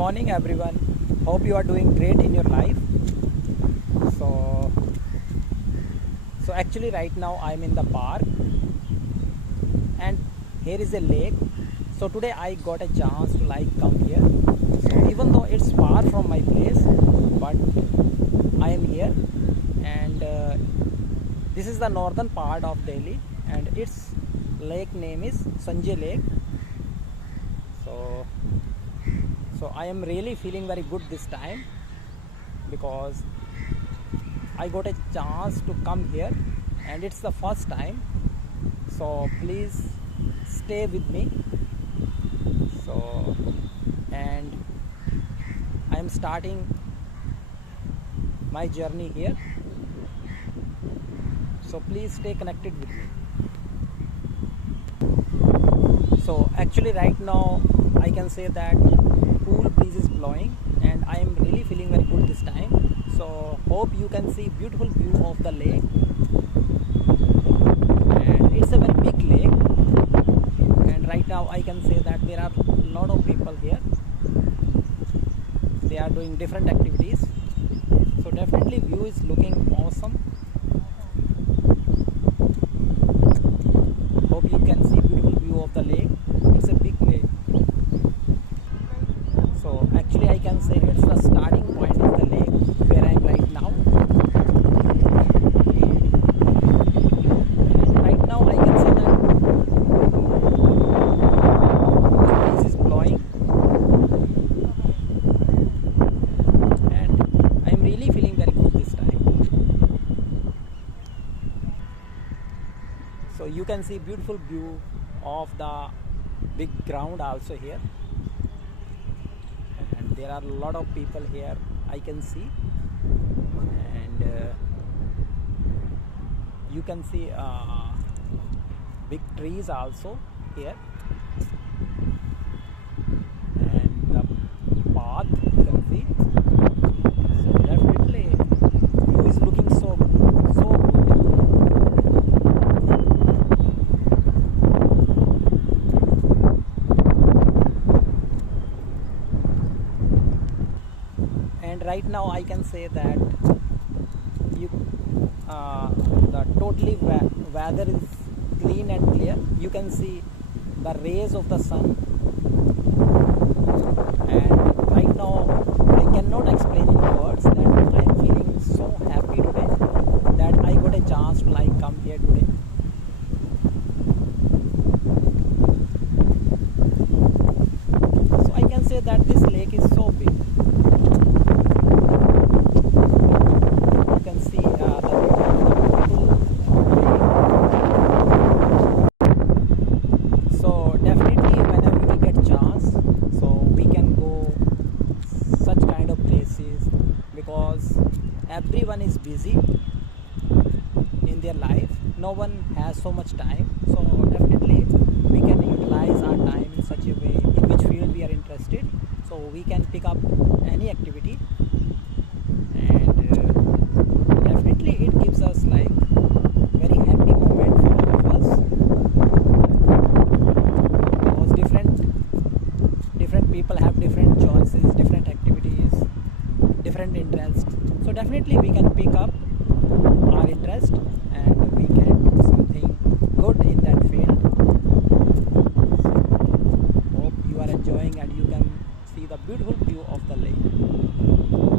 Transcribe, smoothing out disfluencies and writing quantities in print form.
morning everyone. Hope you are doing great in your life. So actually right now I'm in the park and here is a lake. So today I got a chance to come here. So even though it's far from my place, but I am here, and this is the northern part of Delhi, and its lake name is Sanjay Lake. So I am really feeling very good this time because I got a chance to come here and it's the first time. So please stay with me. And I am starting my journey here. So please stay connected with me. So actually right now I can say that cool breeze is blowing and I am really feeling very good this time. So hope you can see beautiful view of the lake, and it's a very big lake, and right now I can say that there are a lot of people here. They are doing different activities. So definitely view is looking awesome. Hope you can see beautiful view of the lake. It's a big lake. So actually I can say it's the starting point of the lake where I am right now. And right now I can say that breeze is blowing and I am really feeling very good this time. So you can see beautiful view of the big ground also here, and there are a lot of people here I can see, and you can see big trees also here, and the path you can see. So definitely view is looking so good. And right now I can say that the totally weather is clean and clear. You can see the rays of the sun, and right now I cannot explain in words that I am feeling so happy today that I got a chance to come here today. So I can say that this lake is so big. So definitely whenever we get chance, so we can go such kind of places, because everyone is busy in their life. No one has so much time. So definitely we can utilize our time in such a way in which field we are interested. So we can pick up any activity, and definitely it gives us very happy moment for all of us, because different people have different choices, different activities, different interests. So definitely we can pick up our interest and we can do something good in that field. Hope you are enjoying and you can see the beautiful view of the lake.